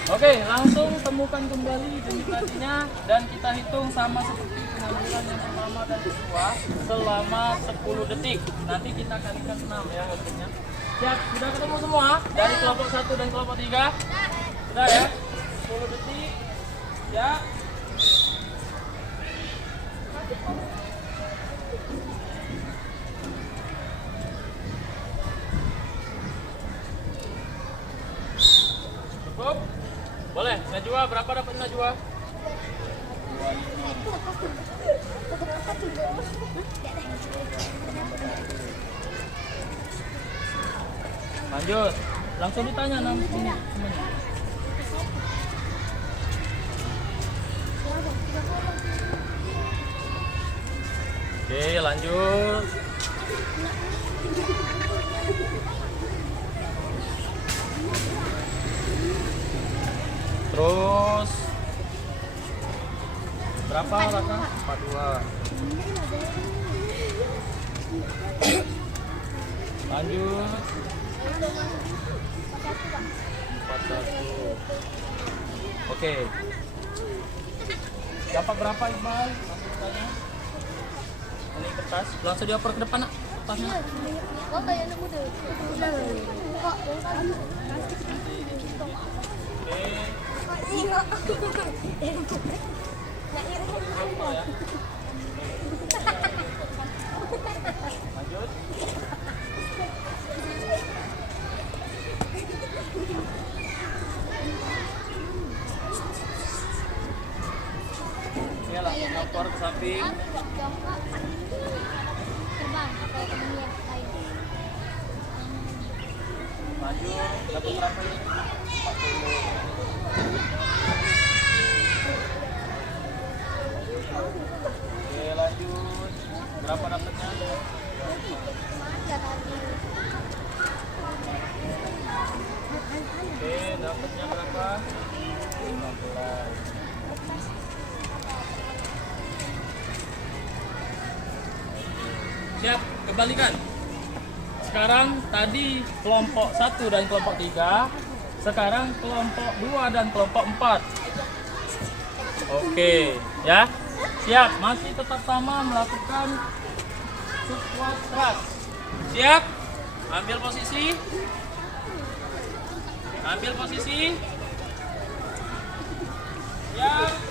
Oke, langsung temukan kembali denyut-nadinya dan kita hitung sama seperti pengambilan yang pertama dan kedua selama 10 detik. Nanti kita kalikan 6 ya waktunya. Siap, sudah ketemu semua dari kelompok 1 dan kelompok 3? Sudah ya? 10 detik. Ya. Cukup? Boleh. Najwa, berapa dapat Najwa? Lanjut. Langsung ditanya semuanya. Oke, lanjut. Terus berapa Raka? 42. Lanjut. 41. Oke. Dapat berapa Iqbal? Langsung tanya. Ini kertas, langsung dioper ke depan nak. Kertasnya. Oh, kayak anak muda. Apa ya? Lanjut. Oke, langsung lapor ke samping. Terbang atau dunia lain. Lanjut, dapat berapa ini? 40. Oke, lanjut. Berapa dapatnya? Oke, dapatnya berapa? 15. Siap, kembalikan. Sekarang tadi kelompok 1 dan kelompok 3. Sekarang kelompok 2 dan kelompok 4. Oke, ya. Siap, masih tetap sama melakukan squat thrust. Siap? Ambil posisi. Ambil posisi. Siap.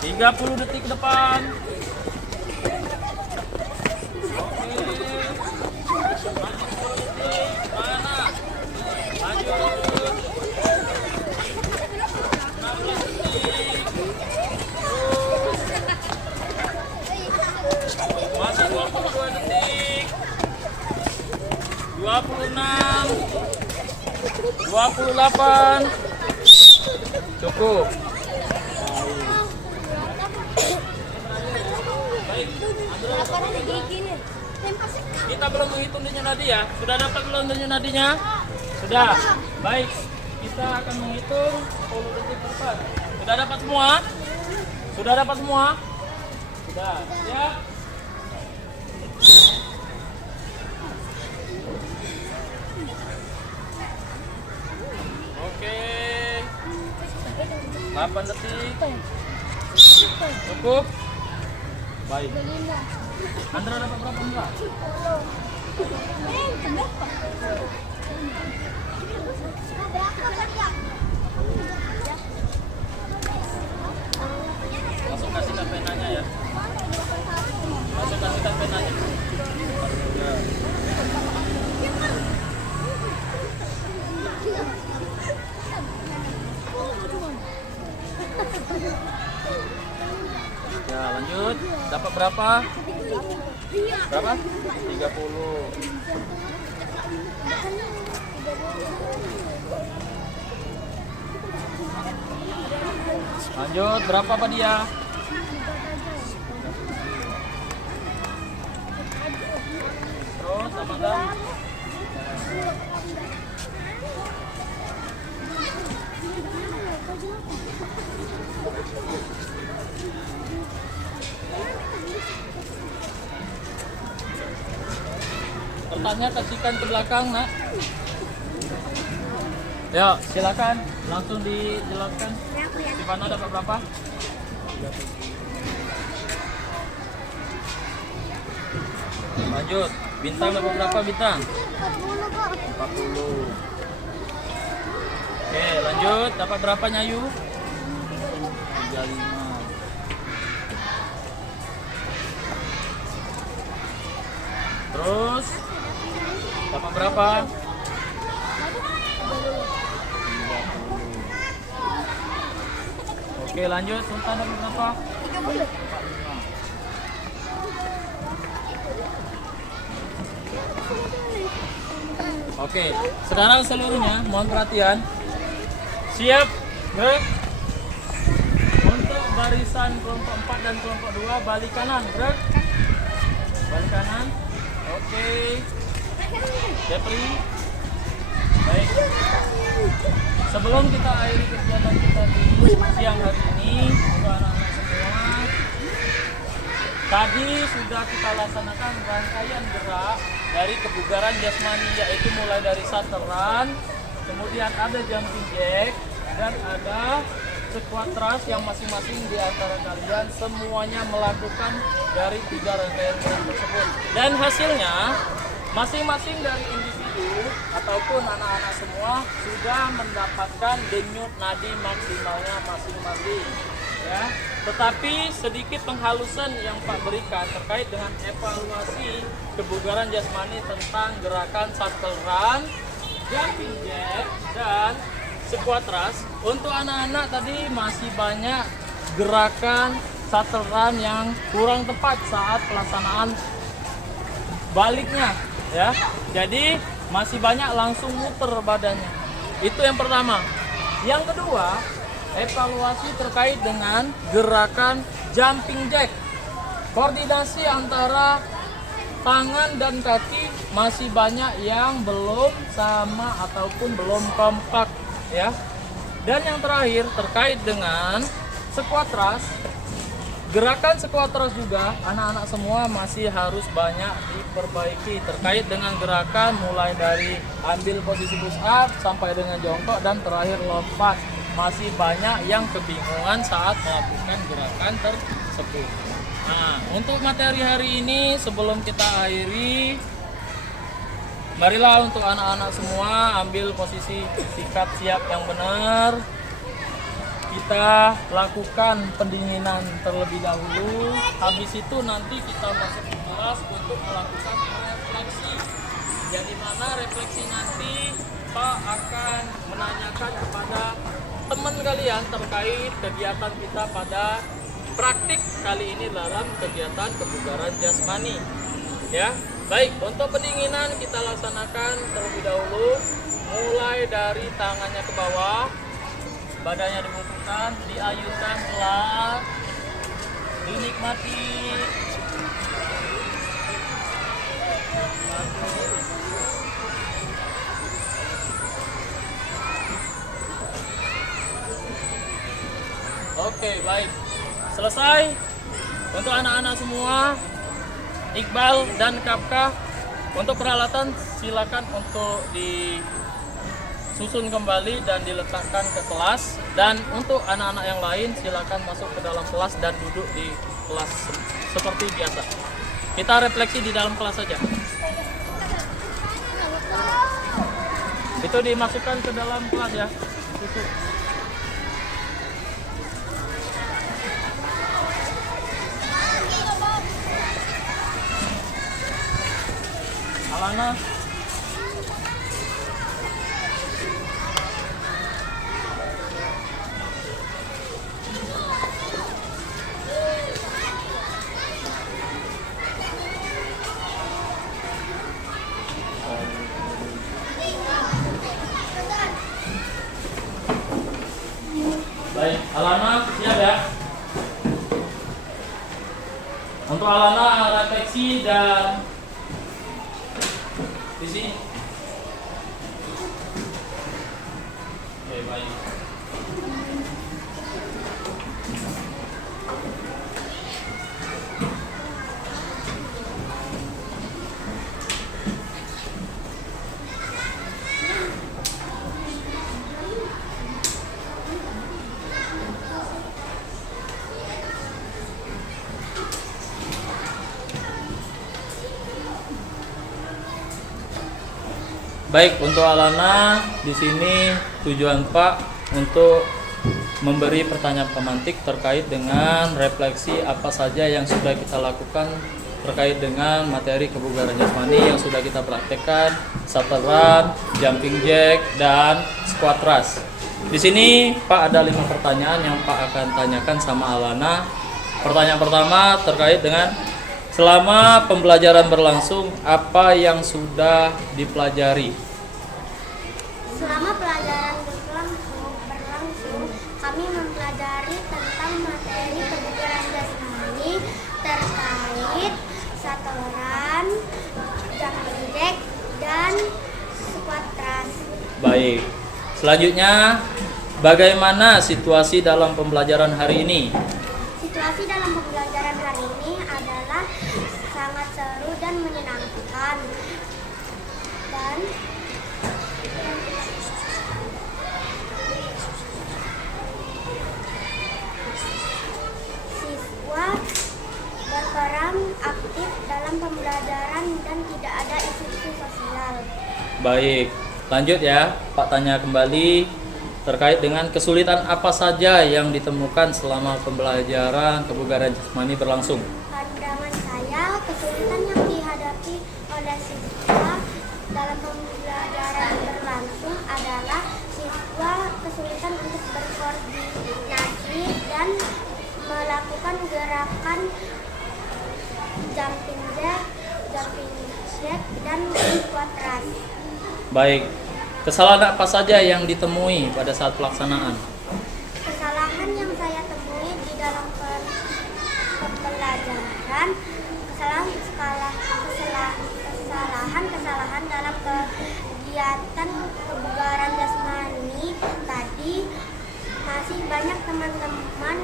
30 detik ke depan. Oke. Maju 10 detik. Mana? Maju. 16 detik. Terus. Masih 22 detik. 28. Cukup. Baik, kita belum menghitung denyut nadi ya. Sudah dapat belum denyut nadinya? Sudah. Baik, kita akan menghitung 10 detik ke depan. Sudah dapat semua? Sudah dapat semua? Sudah. Ya. Oke. 8 detik. Cukup. Baik. Andra dapat berapa Andra? Langsung kasihkan penanya ya. Langsung kasihkan penanya. Ya. Ya, lanjut. Dapat berapa? Berapa? 30. Lanjut, berapa Pak dia? Terus sama kan? Kertasnya kasihkan ke belakang, Nak. Ya, silakan langsung dijelaskan. Sivana dapat berapa? Lanjut, Bintang dapat berapa Bintang? 40. Oke, lanjut, dapat berapa Nyayu? 35. Terus dapat berapa? 30. Oke, lanjut, Sultan dapat berapa? 45. Oke, sekarang seluruhnya mohon perhatian. Siap, gerak. Untuk barisan kelompok 4 dan kelompok 2 balik kanan, gerak. Balik kanan. Oke. Jepri. Baik. Sebelum kita akhiri kegiatan kita di siang hari ini, untuk anak-anak semua, tadi sudah kita laksanakan rangkaian gerak dari kebugaran jasmani, yaitu mulai dari shuttle run, kemudian ada jumping jack, dan ada squat thrust yang masing-masing di antara kalian semuanya melakukan dari 3 rangkaian gerak tersebut. Dan hasilnya masing-masing dari individu ataupun anak-anak semua sudah mendapatkan denyut nadi maksimalnya masing-masing. Ya, tetapi sedikit penghalusan yang Pak berikan terkait dengan evaluasi kebugaran jasmani tentang gerakan shuttle run, jumping jack, dan squat thrust. Untuk anak-anak tadi masih banyak gerakan shuttle run yang kurang tepat saat pelaksanaan baliknya, ya. Jadi masih banyak langsung muter badannya. Itu yang pertama. Yang kedua, evaluasi terkait dengan gerakan jumping jack. Koordinasi antara tangan dan kaki masih banyak yang belum sama ataupun belum kompak, ya. Dan yang terakhir terkait dengan squat thrust. Gerakan squat thrust juga anak-anak semua masih harus banyak diperbaiki terkait dengan gerakan mulai dari ambil posisi push up sampai dengan jongkok dan terakhir lompat. Masih banyak yang kebingungan saat melakukan gerakan tersebut. Nah, untuk materi hari ini sebelum kita akhiri, marilah untuk anak-anak semua ambil posisi sikap siap yang benar. Kita lakukan pendinginan terlebih dahulu. Habis itu nanti kita masuk ke kelas untuk melakukan refleksi. Jadi mana refleksi nanti Pak akan menanyakan kepada teman kalian terkait kegiatan kita pada praktik kali ini dalam kegiatan kebugaran jasmani. Ya, baik, untuk pendinginan kita laksanakan terlebih dahulu. Mulai dari tangannya ke bawah, badannya dibungkukkan, diayunkan pelan, dinikmati. Oke, baik. Selesai. Untuk anak-anak semua, Iqbal dan Kafka, untuk peralatan silakan untuk disusun kembali dan diletakkan ke kelas. Dan untuk anak-anak yang lain silakan masuk ke dalam kelas dan duduk di kelas seperti biasa. Kita refleksi di dalam kelas saja. Itu dimasukkan ke dalam kelas ya. Alana. Baik, Alana siap ya. Untuk Alana refleksi dan di sini. Oke, baik. Baik, untuk Alana di sini tujuan Pak untuk memberi pertanyaan pemantik terkait dengan refleksi apa saja yang sudah kita lakukan terkait dengan materi kebugaran jasmani yang sudah kita praktekkan, shuttle run, jumping jack, dan squat thrust. Di sini Pak ada 5 pertanyaan yang Pak akan tanyakan sama Alana. Pertanyaan pertama terkait dengan selama pembelajaran berlangsung, apa yang sudah dipelajari? Selama pelajaran berlangsung, kami mempelajari tentang materi kebugaran jasmani terkait shuttle run, jumping jack, dan squat thrust. Baik. Selanjutnya, bagaimana situasi dalam pembelajaran hari ini? Situasi dalam pembelajaran hari ini adalah sangat seru dan menyenangkan. Dan siswa berperan aktif dalam pembelajaran dan tidak ada isu-isu sosial. Baik. Lanjut ya, Pak tanya kembali terkait dengan kesulitan apa saja yang ditemukan selama pembelajaran kebugaran jasmani berlangsung. Pandangan saya, kesulitan yang dihadapi oleh siswa dalam pembelajaran berlangsung adalah siswa kesulitan untuk berkoordinasi dan melakukan gerakan jumping jack, dan squat thrust. Baik. Kesalahan apa saja yang ditemui pada saat pelaksanaan? Kesalahan yang saya temui di dalam pembelajaran, kesalahan dalam kegiatan kebugaran jasmani tadi, masih banyak teman-teman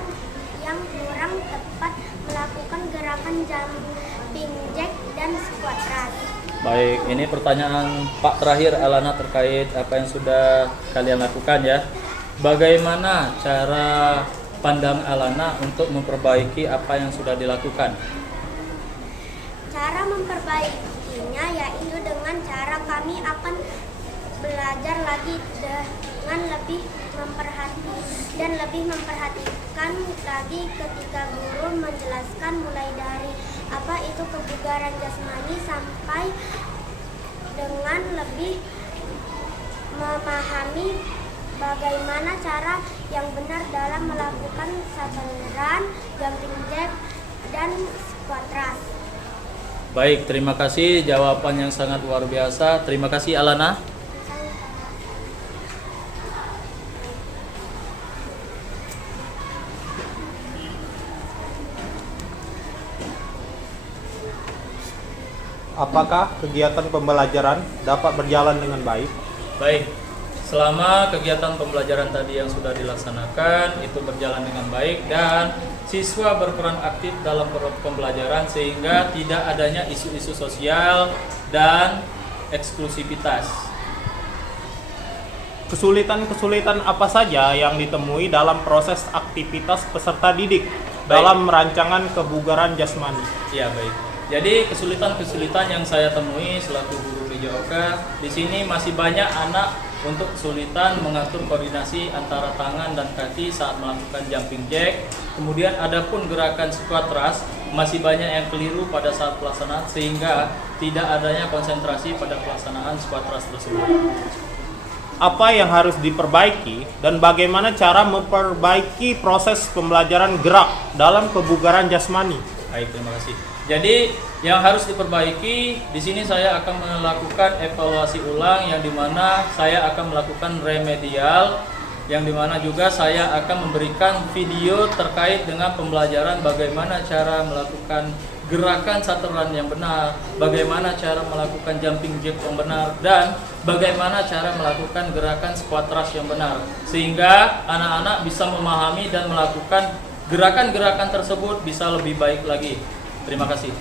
yang kurang tepat melakukan gerakan jumping jack dan squat thrust. Baik, ini pertanyaan Pak terakhir Alana terkait apa yang sudah kalian lakukan ya. Bagaimana cara pandang Alana untuk memperbaiki apa yang sudah dilakukan? Cara memperbaikinya yaitu dengan cara kami akan belajar lagi dengan lebih memperhatikan lagi ketika guru menjelaskan mulai dari apa itu kebugaran jasmani sampai dengan lebih memahami bagaimana cara yang benar dalam melakukan shuttle run, jumping jack, dan squat thrust. Baik, terima kasih jawaban yang sangat luar biasa. Terima kasih Alana. apakah kegiatan pembelajaran dapat berjalan dengan baik? Baik, selama kegiatan pembelajaran tadi yang sudah dilaksanakan itu berjalan dengan baik dan siswa berperan aktif dalam pembelajaran sehingga tidak adanya isu-isu sosial dan eksklusivitas. Kesulitan-kesulitan apa saja yang ditemui dalam proses aktivitas peserta didik dalam rancangan kebugaran jasmani? Ya, baik. Jadi kesulitan-kesulitan yang saya temui selaku guru PJOK di sini masih banyak anak untuk kesulitan mengatur koordinasi antara tangan dan kaki saat melakukan jumping jack. Kemudian adapun gerakan squat thrust masih banyak yang keliru pada saat pelaksanaan sehingga tidak adanya konsentrasi pada pelaksanaan squat thrust tersebut. Apa yang harus diperbaiki dan bagaimana cara memperbaiki proses pembelajaran gerak dalam kebugaran jasmani? Baik, terima kasih. Jadi yang harus diperbaiki di sini saya akan melakukan evaluasi ulang yang dimana saya akan melakukan remedial yang dimana juga saya akan memberikan video terkait dengan pembelajaran bagaimana cara melakukan gerakan shuttle yang benar, bagaimana cara melakukan jumping jack yang benar, dan bagaimana cara melakukan gerakan squat thrust yang benar sehingga anak-anak bisa memahami dan melakukan gerakan-gerakan tersebut bisa lebih baik lagi. Terima kasih.